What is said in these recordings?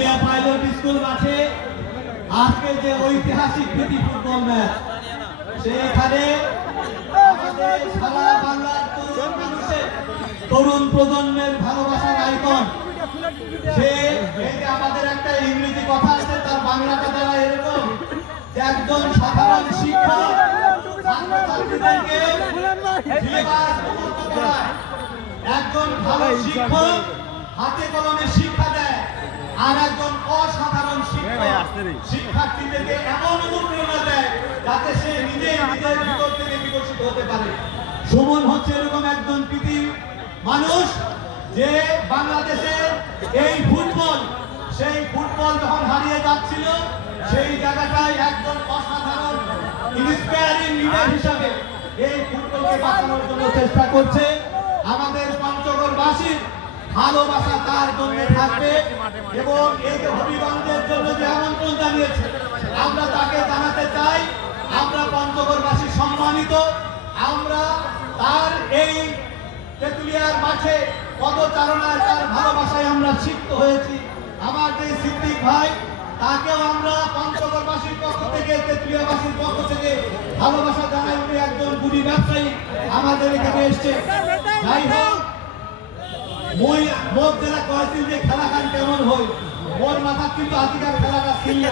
Pilot school মাঠে আজকে যে ঐতিহাসিক প্রীতি ফুটবল ম্যাচ, সেখানে আমাদের সারা বাংলার তরুণ মানুষের, তরুণ প্রজন্মের ভালোবাসার আইকন সে, এই যে আমাদের একটা ইংরেজি কথা আছে, তার বাংলাটা দ্বারা এরকম যে একজন সাধারণ শিক্ষক ছাত্রছাত্রীদেরকে সিলেবাস মুখস্থ করায়, একজন ভালো শিক্ষক হাতে কলমে শিক্ষা দেয়, আর একজন অসাধারণ শিক্ষক শিক্ষার্থীদেরকে এমন অনুপ্রেরণা দেয় যাতে সে নিজেই নিজের ভিতর থেকে বিকশিত হতে পারে। সুমন হচ্ছে এরকম একজন কৃতি মানুষ যে বাংলাদেশে এই ফুটবল, সেই ফুটবল যখন হারিয়ে যাচ্ছিল সেই জায়গাটায় একজন অসাধারণ ইন্সপায়ারিং লিডার হিসাবে এই ফুটবলকে বাঁচানোর জন্য চেষ্টা করছে। আমাদের পঞ্চগড়বাসীর ভালোবাসা তার জন্য থাকবে এবং এই যে হবিগঞ্জের জন্য যে আমন্ত্রণ জানিয়েছে আমরা তাকে জানাতে চাই, আমরা পঞ্চগড়বাসী সম্মানিত। আমরা তার এই তেতুলিয়ার মাঠে পদচারণায় তার ভালোবাসায় আমরা সিক্ত হয়েছি। আমার যে সিদ্দিক ভাই, তাকেও আমরা পঞ্চগড়বাসীর পক্ষ থেকে, তেতুলিয়াবাসীর পক্ষ থেকে ভালোবাসা জানাই। উনি একজন গুণী ব্যবসায়ী, আমাদের এখানে এসছে। যাই হোক, মোট যারা কয়েছিল যে খেলা খান কেমন হই, মোর মাথার কিন্তু আজকের খেলাটা ছিল না।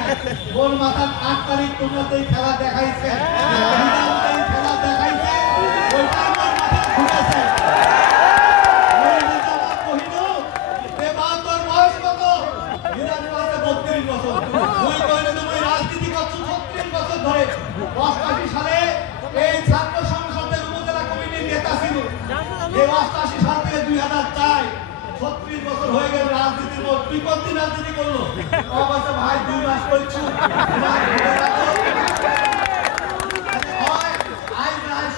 মোর মাথার 8 তারিখ তোমরা যে খেলা দেখাইছে, খেলা দেখাইছে, ওইটা আমার মাথা ঘুরেছে। রাজনীতি করছো 36 বছর ধরে। 88 সালে এই ছাত্র সংসদের উপজেলা কমিটির নেতা ছিল। এই 88 সাল থেকে 2004, 36 বছর হয়ে গেল রাজনীতির মধ্যে। তুই কতদিন রাজনীতি করলো? অবশ্য ভাই 2 মাস করছো।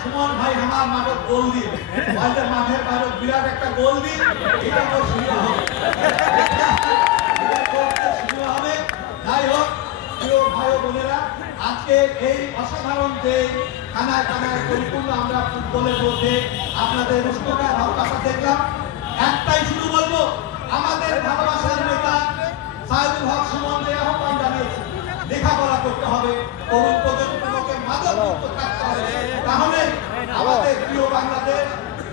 সুমন ভাই আমার মাঠে গোল দিয়ে, মাঠের বাইরে বিরাট একটা গোল দিয়ে এটা তো শুরু হবে। যাই হোক, প্রিয় ভাই বোনেরা, আজকে এই অসাধারণ যে কানায় কানায় পরিপূর্ণ আমরা ফুটবলের মধ্যে আপনাদের উষ্ণতায় ভালোবাসা দেখলাম। একটাই শুরু বলবো, আমাদের ভালোবাসার নেতা সাইদুল হক সুমন যে আহ্বান জানিয়েছে, লেখাপড়া করতে হবে, তরুণ প্রজন্মকে মাদকমুক্ত থাকতে হবে, তাহলে আমাদের প্রিয় বাংলাদেশ,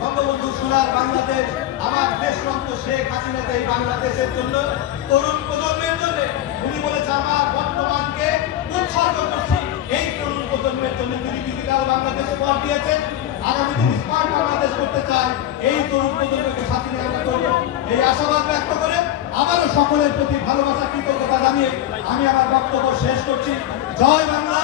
বঙ্গবন্ধু সোনার বাংলাদেশ, আমার দেশরত্ন শেখ হাসিনা এই বাংলাদেশের জন্য, তরুণ প্রজন্মের জন্য উনি বলেছে আমার বর্তমানকে উৎসর্গ করছি এই তরুণ প্রজন্মের জন্য। তিনি ডিজিটাল বাংলাদেশে ভর দিয়েছেন, আগামী দিন স্মার্ট বাংলাদেশ করতে চায়, এই তরুণ প্রজন্মকে সাথে নিয়ে আমরা করব, এই আশাবাদ ব্যক্ত করে আবারও সকলের প্রতি ভালোবাসা কৃতজ্ঞতা জানিয়ে আমি আমার বক্তব্য শেষ করছি। জয় বাংলা।